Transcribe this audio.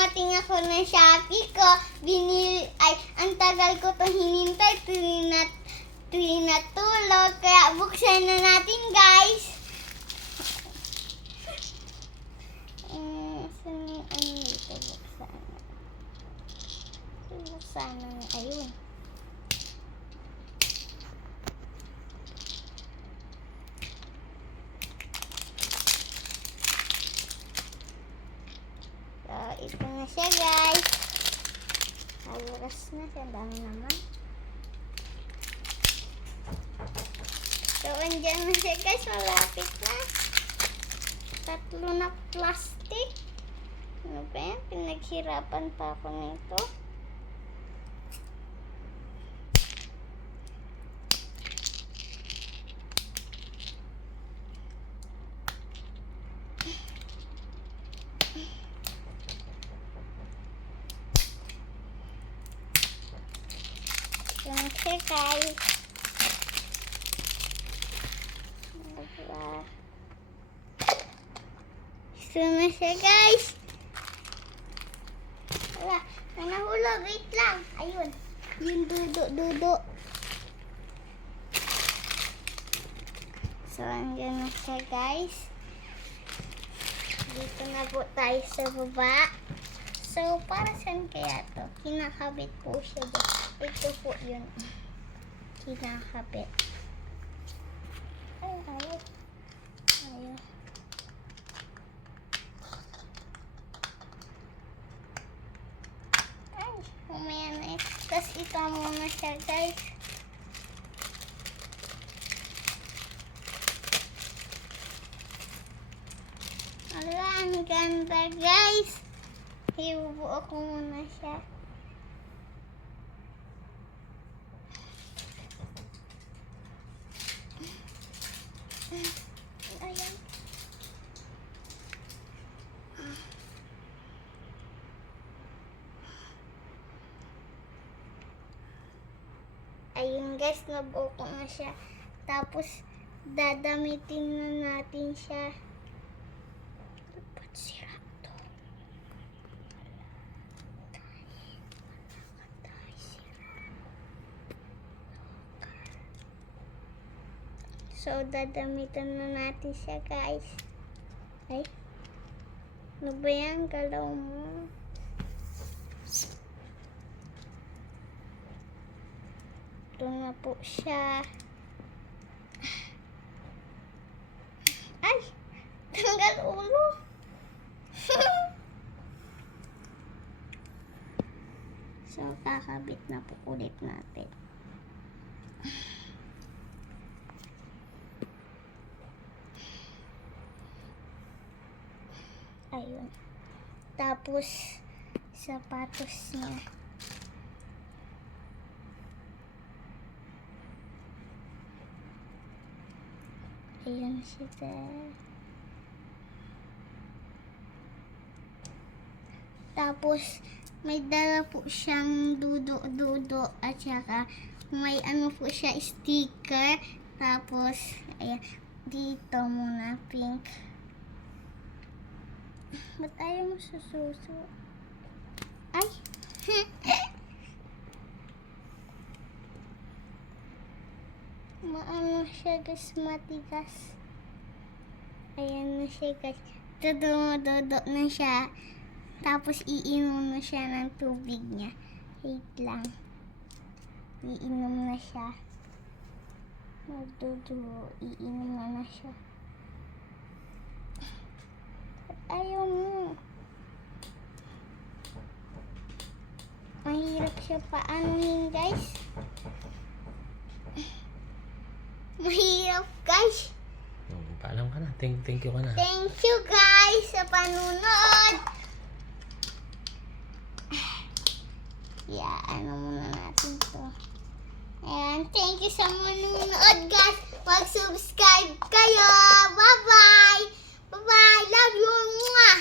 dumating ako ng Shopee ko. Ang tagal ko to hinintay. Natulog. Kaya buksan na natin, guys. Saan yung ano dito? Buksan na. Ayun. So, ito na siya, guys. Haluras na siya. Dami naman. So, andyan na siya, guys. Malapit na. 3 na plastic. Ano ba yan? Pinaghirapan pa ako nito. Yan siya, guys. Ito na siya, guys. Wala, nanahulog. Wait lang. Ayun. Yung dudo. So, andyan na siya, guys. Dito na po tayo sa baba. So, para saan kaya to? Kinakabit po siya dyan. Ito po yun. Kinakabit. Ayaw. Umaya na eh. Tapos ito muna siya, guys. Ala, ang ganda, guys. Ibubuo ko muna siya. Ayan. Ayun, guys, nabuo ko na siya. Tapos, dadamitin na natin siya. Dapat sira to. So, dadamitan na natin siya, guys. Ay. Ano ba yan? Galaw mo. Ito na po siya. Ay! Tanggal ulo. So, kakabit na po ulit natin. Ayun. Tapos, sapatos niya. Ayun siya. Tapos, may dala po siyang dudo at saka may ano po siya, sticker. Tapos, ayan, dito muna, pink. Ba't ayaw mo sususo? Ay! Maano siya, guys, matigas. Ayan na siya, guys. Dodo na siya. Tapos, iinom na siya ng tubig niya. Wait lang. Iinom na siya. Magdudulo. Iinom na siya. Ayaw mo. Mahirap siya paanuhin, guys. Mahirap, guys. Paalam ka na. Thank you ka na. Thank you, guys, sa panunod. Ano muna natin to. Ayan, thank you sa manunod, guys. Mag-subscribe kayo. Bye-bye. Bye-bye. Love you. Mwah.